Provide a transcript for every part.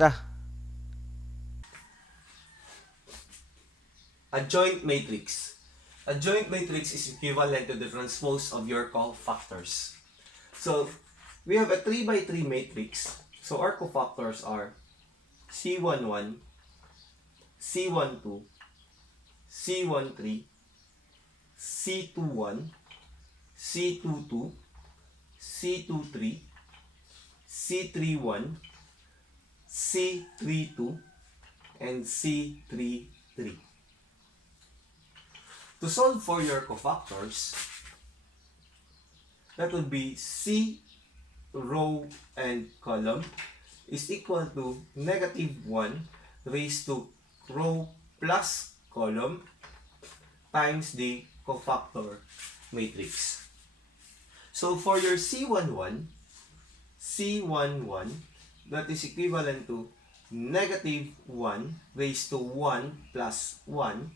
umaga. Adjoint matrix. Adjoint matrix is equivalent to the transpose of your cofactors. So, we have a 3 by 3 matrix. So, our cofactors are C11, C12, C13, C21, C22, C23, C31, C32, and C33. To solve for your cofactors, that would be C row and column is equal to -1 raised to row plus column times the cofactor matrix. So for your C11, that is equivalent to -1 raised to 1 plus 1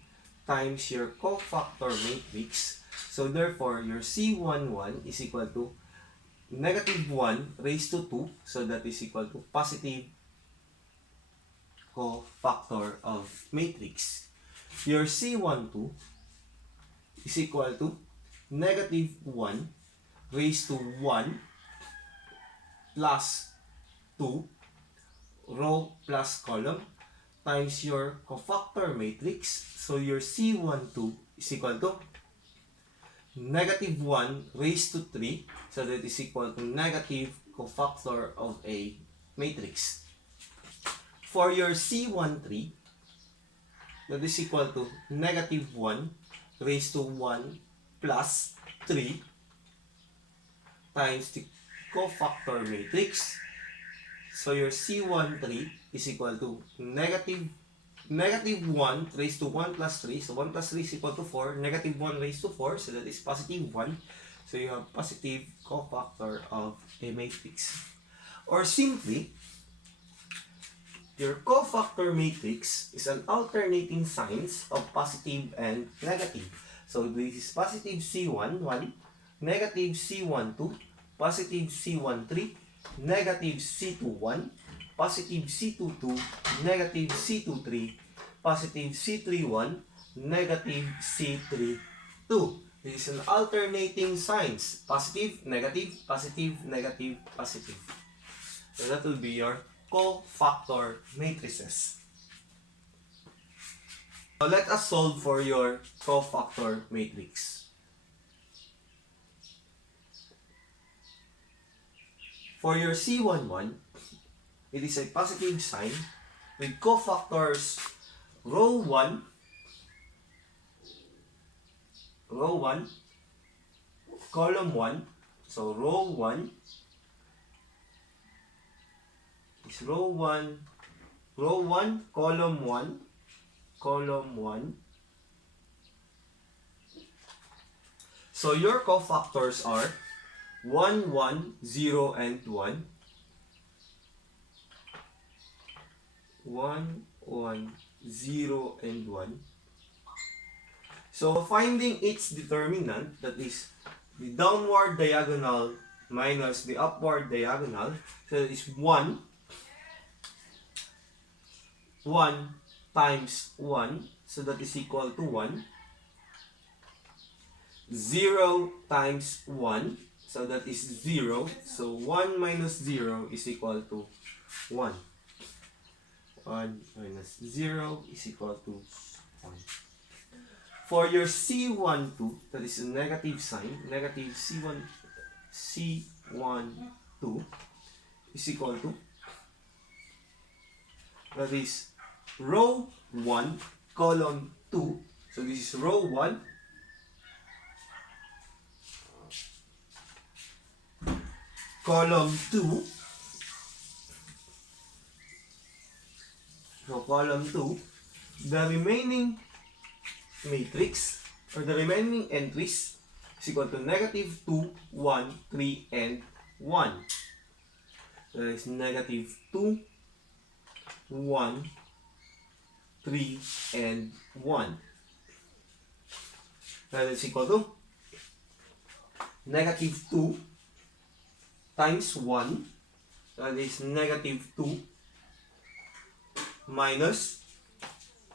times your cofactor matrix. So therefore, your C11 is equal to -1 raised to 2. So that is equal to positive cofactor of matrix. Your C12 is equal to -1 raised to 1 plus 2 row plus column times your cofactor matrix. So your C12 is equal to -1 raised to 3. So that is equal to negative cofactor of a matrix. For your C13, that is equal to -1 raised to 1 plus 3 times the cofactor matrix. So your C13 is equal to -1 raised to 1 plus 3. So 1 plus 3 is equal to 4. -1 raised to 4. So that is positive 1. So you have positive cofactor of a matrix. Or simply, your cofactor matrix is an alternating signs of positive and negative. So this is positive C11, negative C12, positive C13, negative C21, positive C22, negative C23, positive C31, negative C32. This is an alternating signs. Positive, negative, positive, negative, positive. So that will be your cofactor matrices. So let us solve for your cofactor matrix. For your C11, it is a positive sign with cofactors row 1, column 1. So row 1 is row 1, column 1. So your cofactors are 1, 1, 0, and 1. 1, 1, 0, and 1. So finding its determinant, that is the downward diagonal minus the upward diagonal, so that is 1 times 1, so that is equal to 1. 0 times 1, so that is 0. So 1 minus 0 is equal to 1. 1 minus 0 is equal to 1. For your C12, that is a negative sign, negative C12 is equal to, that is row 1, column 2. So this is row 1, column 2. So column 2, the remaining matrix or the remaining entries is equal to -2, 1, 3, and 1. That is -2, 1, 3, and 1. That is equal to -2 times 1. That is -2 minus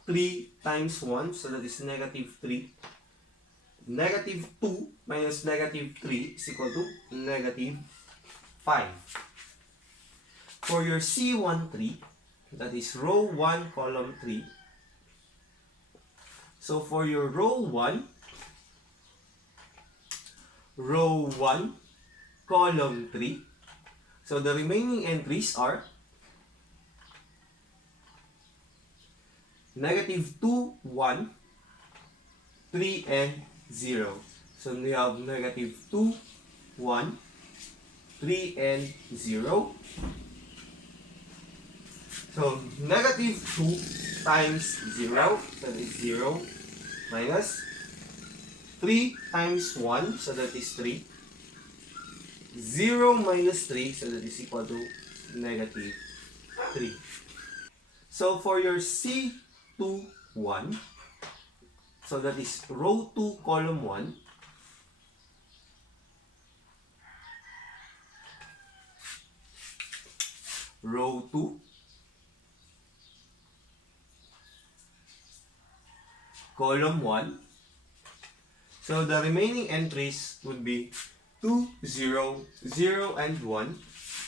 3 times 1, so that is negative 3. Negative 2 minus negative 3 is equal to negative 5. For your C13, that is row 1, column 3. So for your row 1, column 3, so the remaining entries are negative 2, 1, 3, and 0. So we have negative 2, 1, 3, and 0. So negative 2 times 0, that is 0, minus 3 times 1, so that is 3. 0 minus 3, so that is equal to negative 3. So for your C21, so that is row 2, column 1. Row 2, column 1. So the remaining entries would be 2, 0, 0, and 1.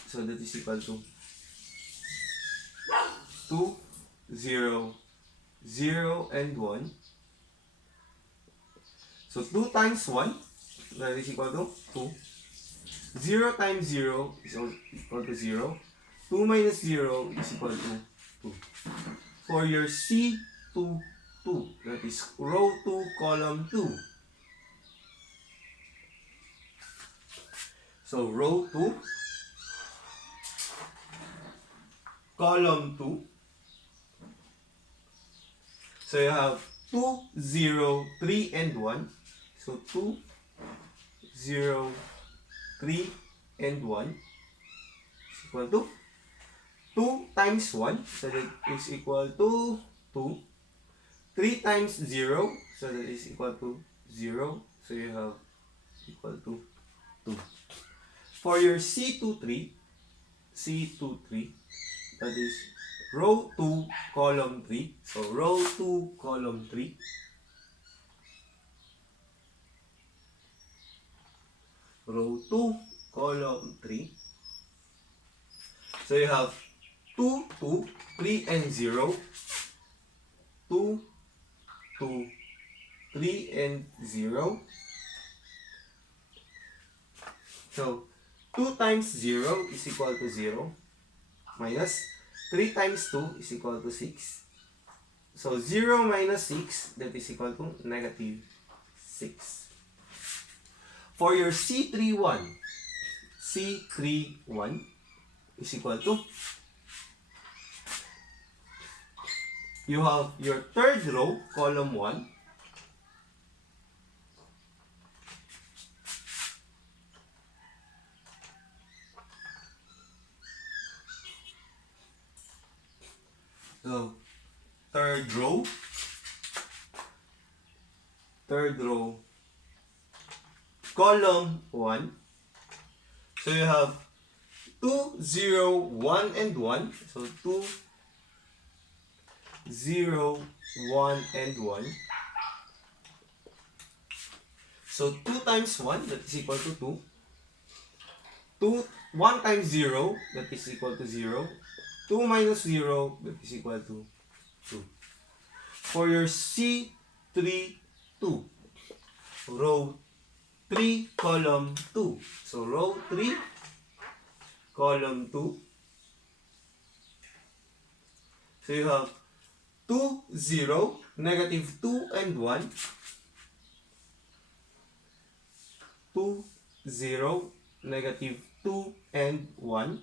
So that is equal to 2, 0, 0, and 1. So 2 times 1, that is equal to 2. 0 times 0 is equal to 0. 2 minus 0 is equal to 2. For your C22, that is row 2, column 2. So row 2, column 2. So you have 2, 0, 3, and 1. So 2, 0, 3, and 1 is equal to 2 times 1. So that is equal to 2. 3 times 0. So that is equal to 0. So you have equal to 2. For your C23, that is row 2, column 3. So row 2, column 3. Row 2, column 3. So you have 2, 2, 3, and 0. 2, 2, 3, and 0. So 2 times 0 is equal to 0. Minus 3 times 2 is equal to 6. So 0 minus 6, that is equal to negative 6. For your C31 is equal to, you have your third row, column 1. So third row, column 1. So you have 2, 0, 1, and 1. So 2, 0, 1, and 1. So 2 times 1, that is equal to 2. 1 times 0, that is equal to 0. 2 minus 0, that is equal to 2. For your C32, row 3, column 2. So row 3, column 2. So you have 2, 0, negative 2, and 1. 2, 0, negative 2, and 1.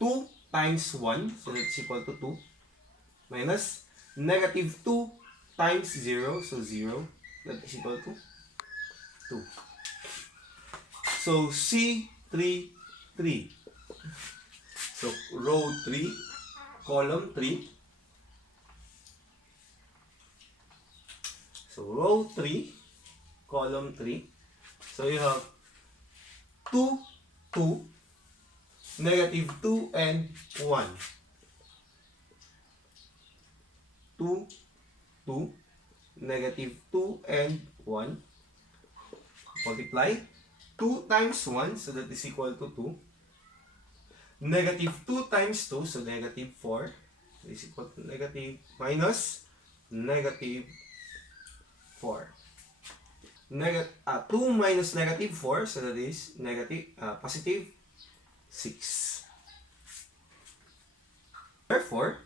2 times 1, so that's equal to 2. Minus negative 2 times 0, so 0. That is equal to 2. So C33. So row 3, column 3. So row 3, column 3. So you have 2, 2, negative 2, and 1. 2, 2, negative 2, and 1. Multiply 2 times 1, so that is equal to 2. Negative 2 times 2, so negative 4, is equal to negative minus negative 4. 2 minus negative 4, so that is positive 6. Therefore,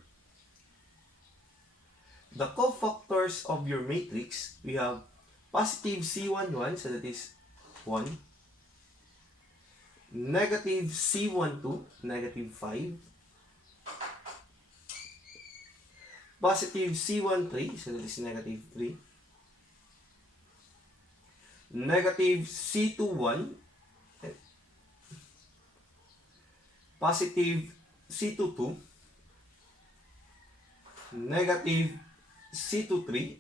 the cofactors of your matrix, we have positive C11, so that is 1. Negative C12, negative 5. Positive C13, so that is negative 3. Negative C21, positive C22, negative C23,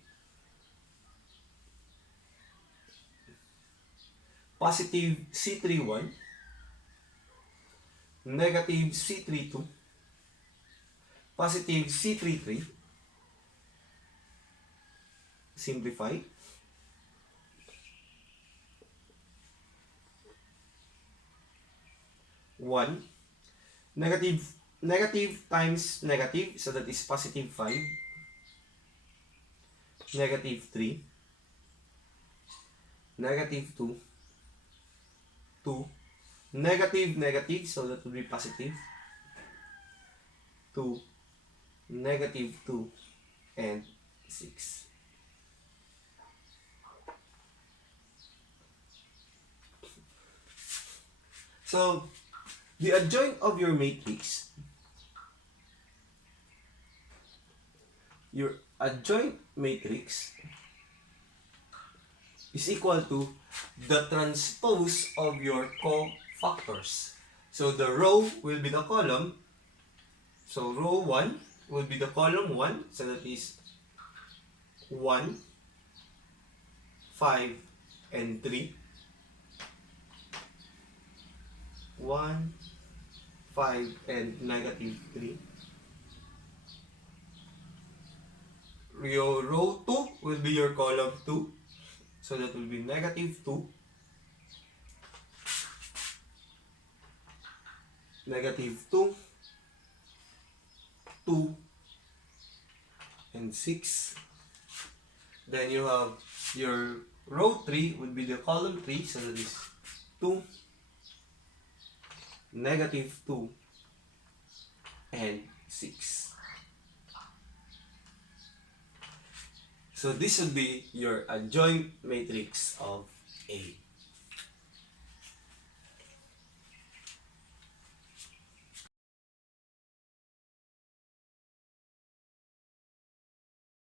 positive C31, negative C32, positive C33, simplify, 1, negative times negative, so that is positive 5, negative 3, negative 2, 2, negative, so that will be positive 2, negative 2, and 6. So, the adjoint of your matrix, is equal to the transpose of your cofactors. So, the row will be the column. So, row 1 will be the column 1. So, that is 1, 5, and 3. 1, 5, and negative 3. Your row 2 will be your column 2. So that will be negative 2, negative 2, 2, and 6. Then you have your row 3 will be the column 3. So that is 2, negative 2, and 6. So this will be your adjoint matrix of A.